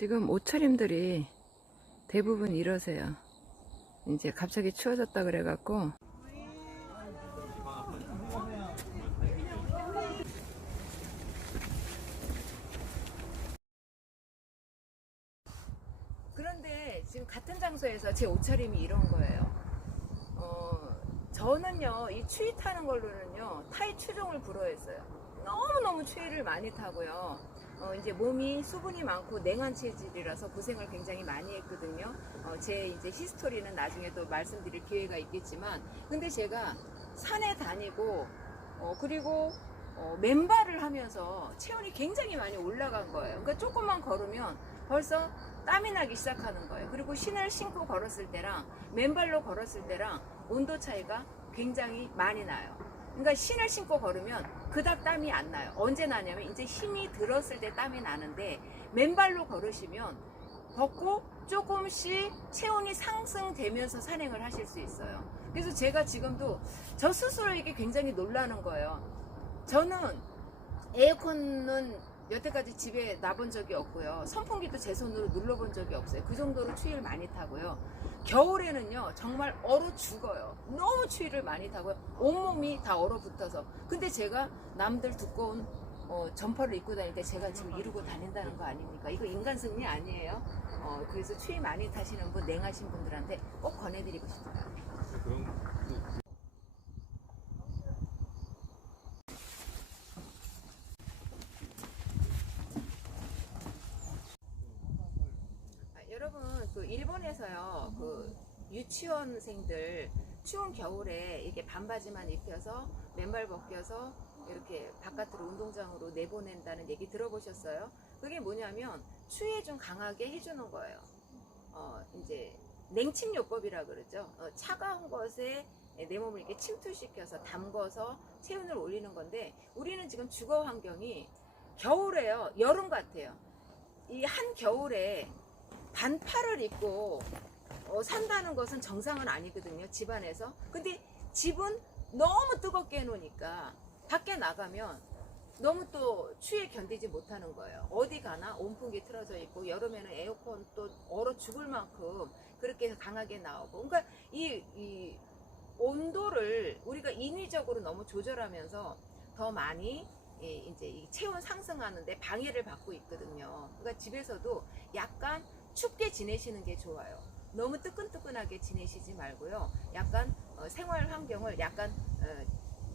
지금 옷차림들이 대부분 이러세요. 이제 갑자기 추워졌다 그래갖고 그런데 지금 같은 장소에서 제 옷차림이 이런 거예요. 저는요 이 추위 타는 걸로는요 타이 추종을 불허했어요. 너무너무 추위를 많이 타고요. 이제 몸이 수분이 많고 냉한 체질이라서 고생을 굉장히 많이 했거든요. 제 이제 히스토리는 나중에 또 말씀드릴 기회가 있겠지만, 근데 제가 산에 다니고 그리고 맨발을 하면서 체온이 굉장히 많이 올라간 거예요. 그러니까 조금만 걸으면 벌써 땀이 나기 시작하는 거예요. 그리고 신을 신고 걸었을 때랑 맨발로 걸었을 때랑 온도 차이가 굉장히 많이 나요. 그러니까 신을 신고 걸으면 그닥 땀이 안 나요. 언제 나냐면 이제 힘이 들었을 때 땀이 나는데, 맨발로 걸으시면 벗고 조금씩 체온이 상승되면서 산행을 하실 수 있어요. 그래서 제가 지금도 저 스스로에게 굉장히 놀라는 거예요. 저는 에어컨은 여태까지 집에 놔본 적이 없고요. 선풍기도 제 손으로 눌러본 적이 없어요. 그 정도로 추위를 많이 타고요. 겨울에는요 정말 얼어 죽어요. 너무 추위를 많이 타고요. 온몸이 다 얼어붙어서. 근데 제가 남들 두꺼운 점퍼를 입고 다닐 때 제가 지금 이러고 다닌다는 거 아닙니까? 이거 인간 승리 아니에요? 그래서 추위 많이 타시는 분, 냉하신 분들한테 꼭 권해드리고 싶어요. 여러분, 그 일본에서요, 그 유치원생들 추운 겨울에 이렇게 반바지만 입혀서 맨발 벗겨서 이렇게 바깥으로 운동장으로 내보낸다는 얘기 들어보셨어요? 그게 뭐냐면 추위에 좀 강하게 해주는 거예요. 이제 냉침요법이라 그러죠. 차가운 것에 내 몸을 이렇게 침투시켜서 담궈서 체온을 올리는 건데, 우리는 지금 주거 환경이 겨울에요, 여름 같아요. 이 한 겨울에 반팔을 입고 산다는 것은 정상은 아니거든요, 집안에서. 근데 집은 너무 뜨겁게 해놓으니까 밖에 나가면 너무 또 추위에 견디지 못하는 거예요. 어디 가나 온풍기 틀어져 있고, 여름에는 에어컨 또 얼어 죽을 만큼 그렇게 강하게 나오고. 그러니까 이 온도를 우리가 인위적으로 너무 조절하면서 더 많이 이제 이 체온 상승하는데 방해를 받고 있거든요. 그러니까 집에서도 약간 춥게 지내시는 게 좋아요. 너무 뜨끈뜨끈하게 지내시지 말고요. 약간 생활 환경을 약간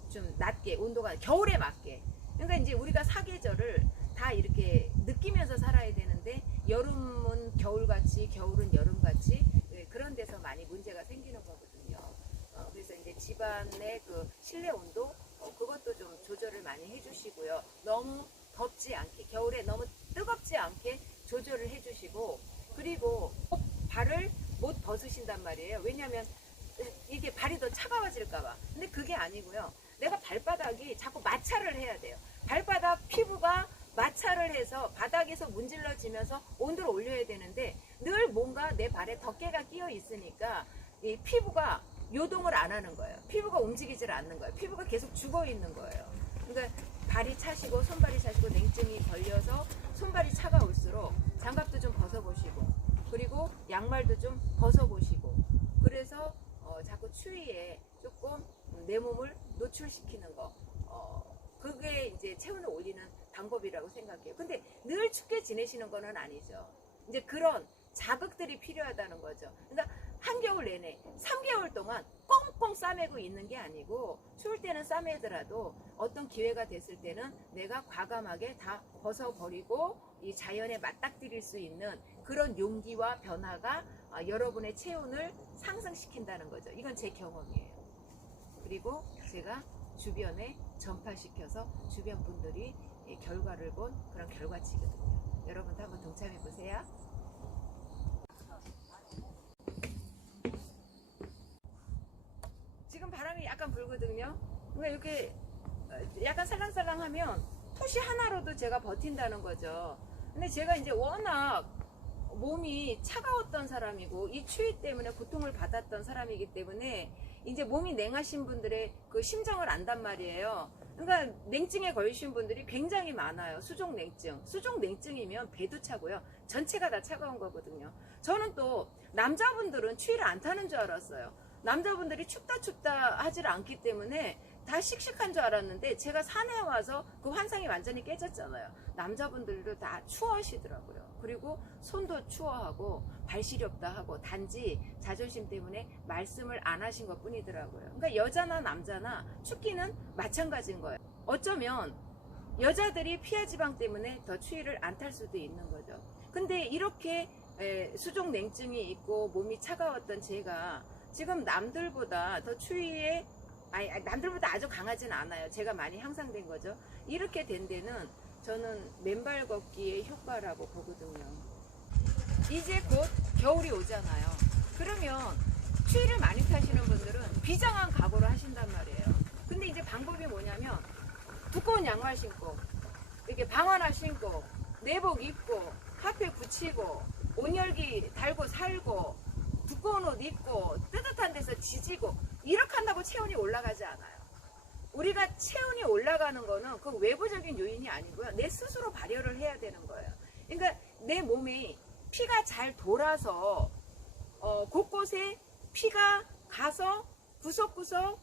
좀 낮게, 온도가 겨울에 맞게. 그러니까 이제 우리가 사계절을 다 이렇게 느끼면서 살아야 되는데, 여름은 겨울같이, 겨울은 여름같이, 그런 데서 많이 문제가 생기는 거거든요. 그래서 이제 집안의 그 실내 온도, 그것도 좀 조절을 많이 해주시고요. 너무 덥지 않게, 겨울에 너무 뜨겁지 않게 조절을 해주시고, 그리고 꼭 발을 못 벗으신단 말이에요. 왜냐하면 이게 발이 더 차가워질까봐. 근데 그게 아니고요. 내가 발바닥이 자꾸 마찰을 해야 돼요. 발바닥 피부가 마찰을 해서 바닥에서 문질러지면서 온도를 올려야 되는데, 늘 뭔가 내 발에 덮개가 끼어 있으니까 이 피부가 요동을 안 하는 거예요. 피부가 움직이질 않는 거예요. 피부가 계속 죽어 있는 거예요. 그러니까 발이 차시고 손발이 차시고 냉증이 걸려서 손발이 차가울수록 장갑도 좀 벗어보시고, 그리고 양말도 좀 벗어보시고, 그래서 자꾸 추위에 조금 내 몸을 노출시키는 거, 그게 이제 체온을 올리는 방법이라고 생각해요. 근데 늘 춥게 지내시는 거는 아니죠. 이제 그런 자극들이 필요하다는 거죠. 그러니까 한겨울 내내 3개월 동안 꽁꽁 싸매고 있는 게 아니고, 추울 때는 싸매더라도 어떤 기회가 됐을 때는 내가 과감하게 다 벗어버리고 이 자연에 맞닥뜨릴 수 있는 그런 용기와 변화가 여러분의 체온을 상승시킨다는 거죠. 이건 제 경험이에요. 그리고 제가 주변에 전파시켜서 주변 분들이 결과를 본 그런 결과치거든요. 여러분도 한번 동참해 보세요. 지금 바람이 약간 불거든요. 그러니까 이렇게 약간 살랑살랑하면 토시 하나로도 제가 버틴다는 거죠. 근데 제가 이제 워낙 몸이 차가웠던 사람이고 이 추위 때문에 고통을 받았던 사람이기 때문에 이제 몸이 냉하신 분들의 그 심정을 안단 말이에요. 그러니까 냉증에 걸리신 분들이 굉장히 많아요. 수족냉증. 수족냉증이면 배도 차고요. 전체가 다 차가운 거거든요. 저는 또 남자분들은 추위를 안 타는 줄 알았어요. 남자분들이 춥다 하질 않기 때문에 다 씩씩한 줄 알았는데 제가 산에 와서 그 환상이 완전히 깨졌잖아요. 남자분들도 다 추워하시더라고요. 그리고 손도 추워하고 발시렵다 하고 단지 자존심 때문에 말씀을 안 하신 것 뿐이더라고요. 그러니까 여자나 남자나 춥기는 마찬가지인 거예요. 어쩌면 여자들이 피하지방 때문에 더 추위를 안 탈 수도 있는 거죠. 근데 이렇게 수족냉증이 있고 몸이 차가웠던 제가 지금 남들보다 더 추위에 남들보다 아주 강하진 않아요. 제가 많이 향상된 거죠. 이렇게 된 데는 저는 맨발 걷기의 효과라고 보거든요. 이제 곧 겨울이 오잖아요. 그러면 추위를 많이 타시는 분들은 비장한 각오를 하신단 말이에요. 근데 이제 방법이 뭐냐면 두꺼운 양말 신고 이렇게 방 하나 신고 내복 입고 카페 붙이고 온열기 달고 살고 두꺼운 옷 입고 뜨뜻한 데서 지지고 이렇게 한다고 체온이 올라가지 않아요. 우리가 체온이 올라가는 거는 그 외부적인 요인이 아니고요. 내 스스로 발열을 해야 되는 거예요. 그러니까 내 몸에 피가 잘 돌아서 곳곳에 피가 가서 구석구석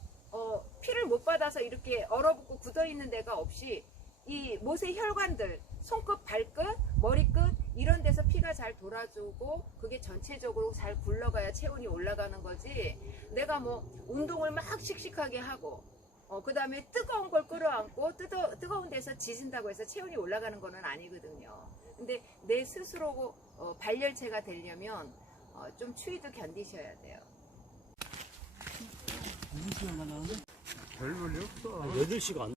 피를 못 받아서 이렇게 얼어붙고 굳어있는 데가 없이 이 못의 혈관들 손끝, 발끝, 머리끝 이런 데서 피가 잘 돌아주고 그게 전체적으로 잘 굴러가야 체온이 올라가는 거지. 내가 뭐 운동을 막 씩씩하게 하고 그 다음에 뜨거운 걸 끌어안고 뜨거운 데서 지진다고 해서 체온이 올라가는 거는 아니거든요. 근데 내 스스로 발열체가 되려면 좀 추위도 견디셔야 돼요. 무슨 시간가 나오는데? 별볼이 없어. 8시가 안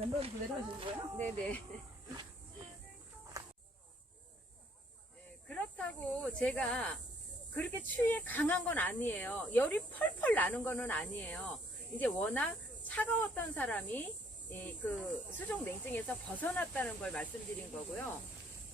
멤버도 그대로 하시는 거예요? 네네. 그렇다고 제가 그렇게 추위에 강한 건 아니에요. 열이 펄펄 나는 거는 아니에요. 이제 워낙 차가웠던 사람이 그 수족냉증에서 벗어났다는 걸 말씀드린 거고요.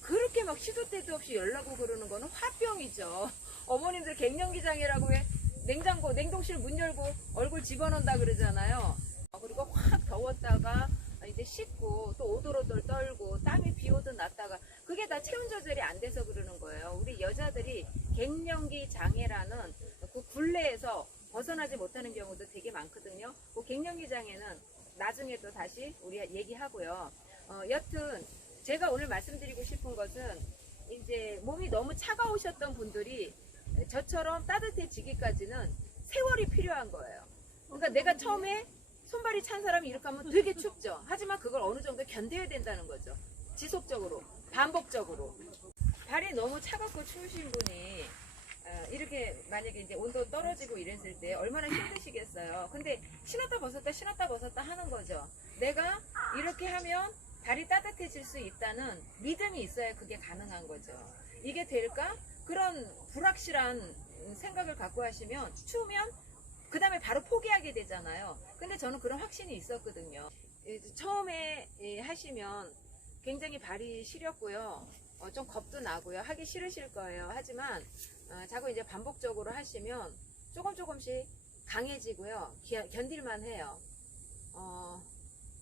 그렇게 막 시도 때도 없이 열 나고 그러는 거는 화병이죠. 어머님들 갱년기장이라고 왜 냉장고, 냉동실 문 열고 얼굴 집어넣는다 그러잖아요. 그리고 확 더웠다가 이제 씻고 또 오돌오돌 떨고 땀이 비 오듯 났다가 그게 다 체온 조절이 안 돼서 그러는 거예요. 우리 여자들이 갱년기 장애라는 그 굴레에서 벗어나지 못하는 경우도 되게 많거든요. 그 갱년기 장애는 나중에 또 다시 우리 얘기하고요. 여튼 제가 오늘 말씀드리고 싶은 것은 이제 몸이 너무 차가우셨던 분들이 저처럼 따뜻해지기까지는 세월이 필요한 거예요. 그러니까 내가 처음에 손발이 찬 사람이 이렇게 하면 되게 춥죠. 하지만 그걸 어느 정도 견뎌야 된다는 거죠. 지속적으로, 반복적으로. 발이 너무 차갑고 추우신 분이 이렇게 만약에 이제 온도 떨어지고 이랬을 때 얼마나 힘드시겠어요. 근데 신었다 벗었다 하는 거죠. 내가 이렇게 하면 발이 따뜻해질 수 있다는 믿음이 있어야 그게 가능한 거죠. 이게 될까? 그런 불확실한 생각을 갖고 하시면 추우면 그 다음에 바로 포기하게 되잖아요. 근데 저는 그런 확신이 있었거든요. 처음에 하시면 굉장히 발이 시렸고요. 좀 겁도 나고요. 하기 싫으실 거예요. 하지만 자꾸 이제 반복적으로 하시면 조금씩 강해지고요. 견딜만 해요.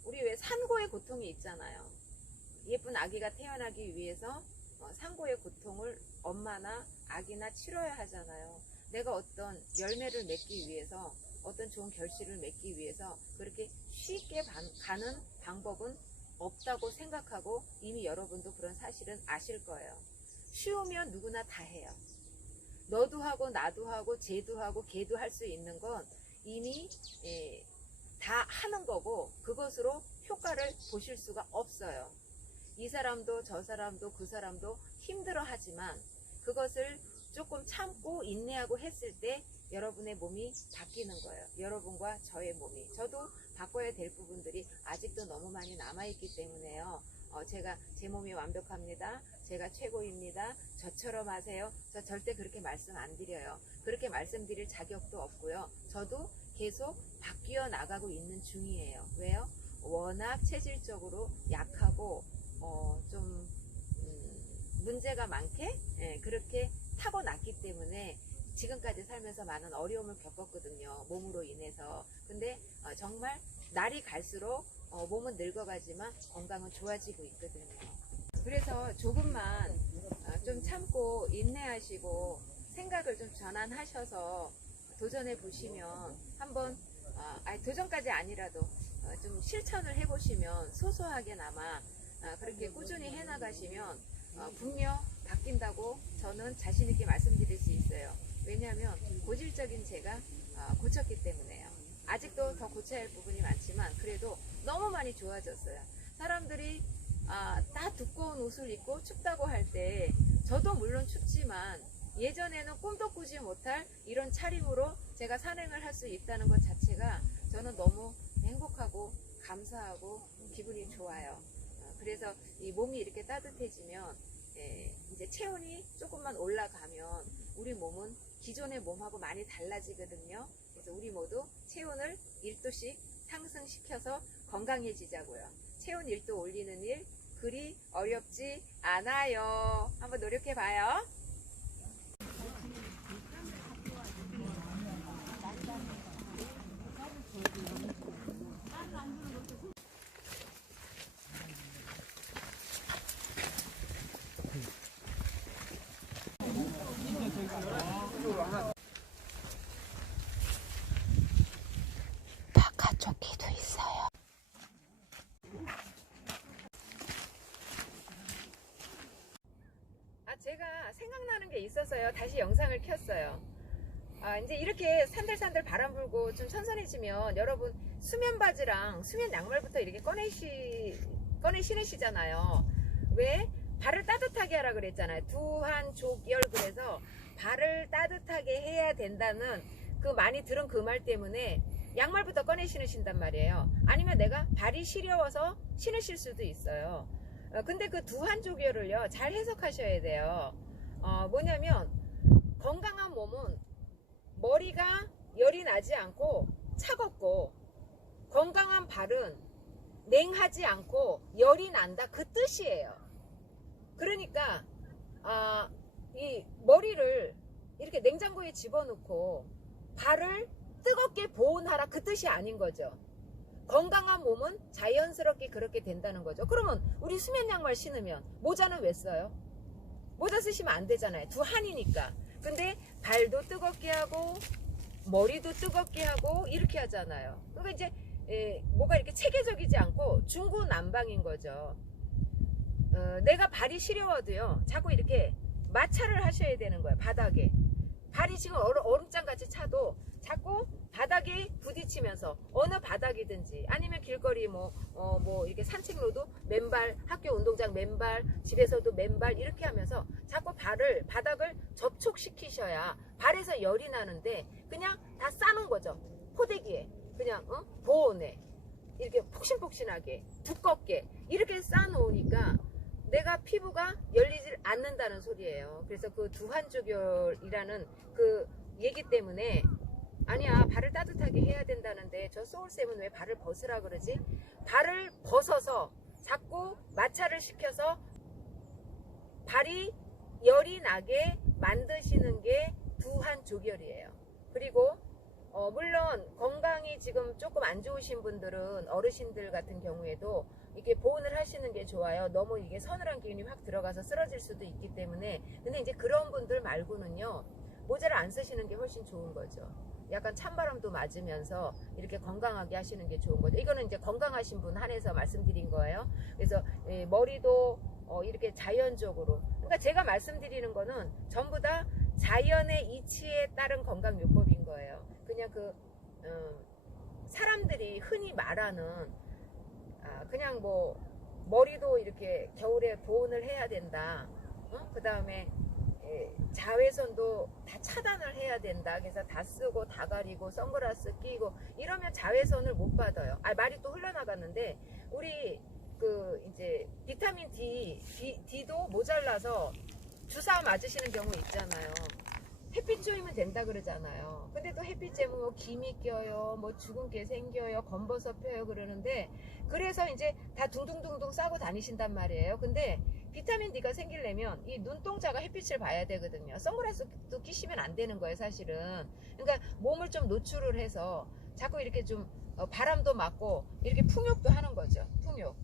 우리 왜 산고의 고통이 있잖아요. 예쁜 아기가 태어나기 위해서 산고의 고통을 엄마나 아기나 치러야 하잖아요. 내가 어떤 열매를 맺기 위해서 어떤 좋은 결실을 맺기 위해서 그렇게 쉽게 가는 방법은 없다고 생각하고 이미 여러분도 그런 사실은 아실 거예요. 쉬우면 누구나 다 해요. 너도 하고 나도 하고 쟤도 하고 걔도 할 수 있는 건 이미 다 하는 거고 그것으로 효과를 보실 수가 없어요. 이 사람도 저 사람도 그 사람도 힘들어 하지만 그것을 조금 참고 인내하고 했을 때 여러분의 몸이 바뀌는 거예요. 여러분과 저의 몸이. 저도 바꿔야 될 부분들이 아직도 너무 많이 남아있기 때문에요. 제가 제 몸이 완벽합니다. 제가 최고입니다. 저처럼 하세요. 저 절대 그렇게 말씀 안 드려요. 그렇게 말씀드릴 자격도 없고요. 저도 계속 바뀌어 나가고 있는 중이에요. 왜요? 워낙 체질적으로 약하고 좀 문제가 많게 그렇게 타고났기 때문에 지금까지 살면서 많은 어려움을 겪었거든요. 몸으로 인해서. 근데 정말 날이 갈수록 몸은 늙어가지만 건강은 좋아지고 있거든요. 그래서 조금만 좀 참고 인내하시고 생각을 좀 전환하셔서 도전해 보시면 한번 도전까지 아니라도 좀 실천을 해보시면 소소하게나마 그렇게 꾸준히 해나가시면 분명 바뀐다고 저는 자신 있게 말씀드릴 수 있어요. 왜냐하면 고질적인 제가 고쳤기 때문에요. 아직도 더 고쳐야 할 부분이 많지만 그래도 너무 많이 좋아졌어요. 사람들이 다 두꺼운 옷을 입고 춥다고 할 때 저도 물론 춥지만 예전에는 꿈도 꾸지 못할 이런 차림으로 제가 산행을 할 수 있다는 것 자체가 저는 너무 행복하고 감사하고 기분이 좋아요. 그래서 이 몸이 이렇게 따뜻해지면 이제 체온이 조금만 올라가면 우리 몸은 기존의 몸하고 많이 달라지거든요. 그래서 우리 모두 체온을 1도씩 상승시켜서 건강해지자고요. 체온 1도 올리는 일 그리 어렵지 않아요. 한번 노력해봐요. 바깥쪽에도 있어요. 제가 생각나는 게 있어서요. 다시 영상을 켰어요. 이제 이렇게 산들산들 바람 불고 좀 선선해지면 여러분 수면 바지랑 수면 양말부터 이렇게 꺼내 신으시잖아요. 왜? 발을 따뜻하게 하라 그랬잖아요. 두한족열. 그래서 발을 따뜻하게 해야 된다는 그 많이 들은 그 말 때문에 양말부터 꺼내 신으신단 말이에요. 아니면 내가 발이 시려워서 신으실 수도 있어요. 근데 그 두한족열을요 잘 해석하셔야 돼요. 뭐냐면 건강한 몸은 머리가 열이 나지 않고 차갑고 건강한 발은 냉하지 않고 열이 난다 그 뜻이에요. 그러니까 이 머리를 이렇게 냉장고에 집어넣고 발을 뜨겁게 보온하라 그 뜻이 아닌 거죠. 건강한 몸은 자연스럽게 그렇게 된다는 거죠. 그러면 우리 수면 양말 신으면 모자는 왜 써요? 모자 쓰시면 안 되잖아요. 두한이니까. 근데 발도 뜨겁게 하고 머리도 뜨겁게 하고 이렇게 하잖아요. 그러니까 이제 뭐가 이렇게 체계적이지 않고 중구난방인 거죠. 내가 발이 시려워도요 자꾸 이렇게 마찰을 하셔야 되는 거예요. 바닥에 발이 지금 얼음장 같이 차도 자꾸 바닥에 부딪히면서 어느 바닥이든지 아니면 길거리 뭐 이렇게 산책로도 맨발, 학교 운동장 맨발, 집에서도 맨발 이렇게 하면서 자꾸 바닥을 접촉시키셔야 발에서 열이 나는데 그냥 다 싸는 거죠. 포대기에 그냥 보온에 이렇게 폭신폭신하게 두껍게 이렇게 싸놓으니까 내가 피부가 열리질 않는다는 소리예요. 그래서 그 두한족열이라는 그 얘기 때문에 아니야 발을 따뜻하게 해야 된다는데 저 소울쌤은 왜 발을 벗으라 그러지? 발을 벗어서 자꾸 마찰을 시켜서 발이 열이 나게 만드시는 게 두한족열이에요. 그리고 물론 건강이 지금 조금 안 좋으신 분들은 어르신들 같은 경우에도 이렇게 보온을 하시는 게 좋아요. 너무 이게 서늘한 기운이 확 들어가서 쓰러질 수도 있기 때문에. 근데 이제 그런 분들 말고는요 모자를 안 쓰시는 게 훨씬 좋은 거죠. 약간 찬바람도 맞으면서 이렇게 건강하게 하시는 게 좋은 거죠. 이거는 이제 건강하신 분 한해서 말씀드린 거예요. 그래서 머리도 이렇게 자연적으로 그러니까 제가 말씀드리는 거는 전부 다 자연의 이치에 따른 건강요법인 거예요. 그냥 사람들이 흔히 말하는 그냥 뭐 머리도 이렇게 겨울에 보온을 해야 된다. 그 다음에 자외선도 다 차단을 해야 된다. 그래서 다 쓰고 다 가리고 선글라스 끼고 이러면 자외선을 못 받아요. 말이 또 흘러나갔는데 우리 이제 비타민 D도 모자라서 주사 맞으시는 경우 있잖아요. 햇빛 쬐면 된다 그러잖아요. 근데 또 햇빛 쬐면 뭐 김이 껴요, 뭐 죽은 게 생겨요, 검버섯 펴요 그러는데 그래서 이제 다 둥둥둥둥 싸고 다니신단 말이에요. 근데 비타민 D가 생기려면 이 눈동자가 햇빛을 봐야 되거든요. 선글라스도 끼시면 안 되는 거예요, 사실은. 그러니까 몸을 좀 노출을 해서 자꾸 이렇게 좀 바람도 맞고 이렇게 풍욕도 하는 거죠. 풍욕.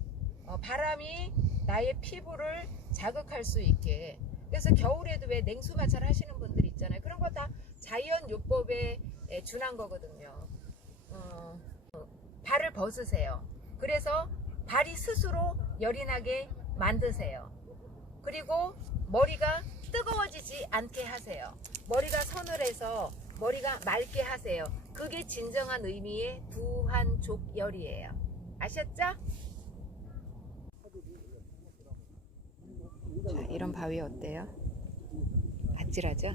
바람이 나의 피부를 자극할 수 있게. 그래서 겨울에도 왜 냉수 마찰 하시는 분들 있잖아요. 그런 거 다 자연 요법에 준한 거거든요. 발을 벗으세요. 그래서 발이 스스로 열이 나게 만드세요. 그리고 머리가 뜨거워지지 않게 하세요. 머리가 서늘해서 머리가 맑게 하세요. 그게 진정한 의미의 부한족열이에요. 아셨죠? 자, 이런 바위 어때요? 아찔하죠?